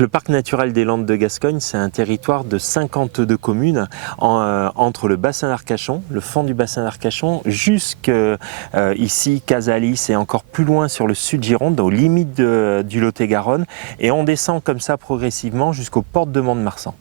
Le parc naturel des Landes de Gascogne, c'est un territoire de 52 communes entre le bassin d'Arcachon, le fond du bassin d'Arcachon, jusqu'ici, Casalis et encore plus loin sur le sud Gironde, aux limites du Lot-et-Garonne, et on descend comme ça progressivement jusqu'aux portes de Mont-de-Marsan.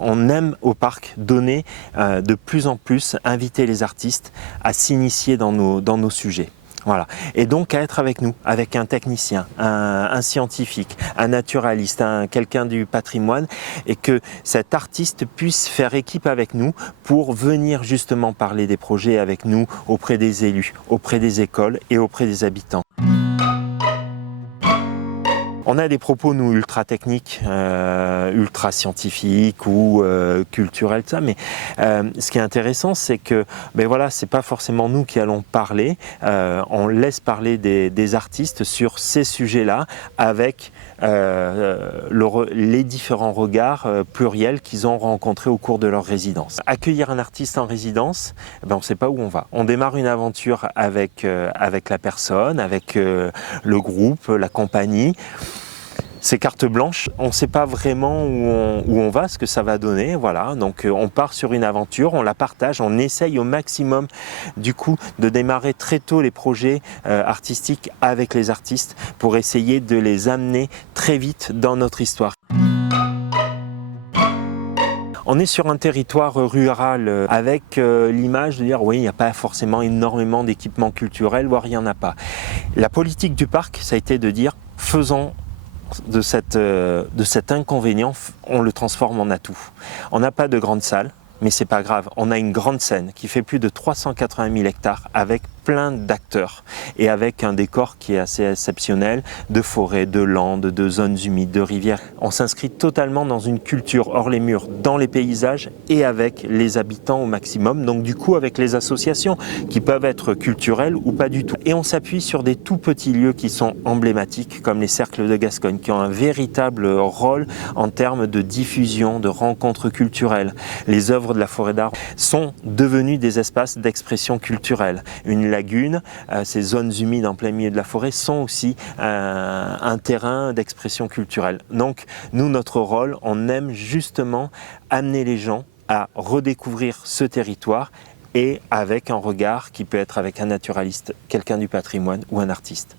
On aime au parc donner de plus en plus, inviter les artistes à s'initier dans nos sujets. Voilà. Et donc à être avec nous, avec un technicien, un scientifique, un naturaliste, quelqu'un du patrimoine, et que cet artiste puisse faire équipe avec nous pour venir justement parler des projets avec nous auprès des élus, auprès des écoles et auprès des habitants. On a des propos, nous, ultra techniques, ultra scientifiques ou culturels, tout ça, mais ce qui est intéressant, c'est que voilà, c'est pas forcément nous qui allons parler, on laisse parler des artistes sur ces sujets-là avec les différents regards pluriels qu'ils ont rencontrés au cours de leur résidence. Accueillir un artiste en résidence, on ne sait pas où on va. On démarre une aventure avec la personne, avec le groupe, la compagnie. C'est carte blanche, on ne sait pas vraiment où on va, ce que ça va donner, voilà. Donc on part sur une aventure, on la partage, on essaye au maximum du coup de démarrer très tôt les projets artistiques avec les artistes pour essayer de les amener très vite dans notre histoire. On est sur un territoire rural avec l'image de dire oui, il n'y a pas forcément énormément d'équipements culturels, voire il n'y en a pas. La politique du parc, ça a été de dire faisons de cet inconvénient, on le transforme en atout. On n'a pas de grande salle, mais c'est pas grave. On a une grande scène qui fait plus de 380 000 hectares avec plein d'acteurs et avec un décor qui est assez exceptionnel, de forêts, de landes, de zones humides, de rivières. On s'inscrit totalement dans une culture hors les murs, dans les paysages et avec les habitants au maximum, donc du coup avec les associations qui peuvent être culturelles ou pas du tout. Et on s'appuie sur des tout petits lieux qui sont emblématiques comme les cercles de Gascogne, qui ont un véritable rôle en termes de diffusion, de rencontres culturelles. Les œuvres de la forêt d'art sont devenues des espaces d'expression culturelle. Une lagune, ces zones humides en plein milieu de la forêt sont aussi un terrain d'expression culturelle. Donc nous, notre rôle, on aime justement amener les gens à redécouvrir ce territoire et avec un regard qui peut être avec un naturaliste, quelqu'un du patrimoine ou un artiste.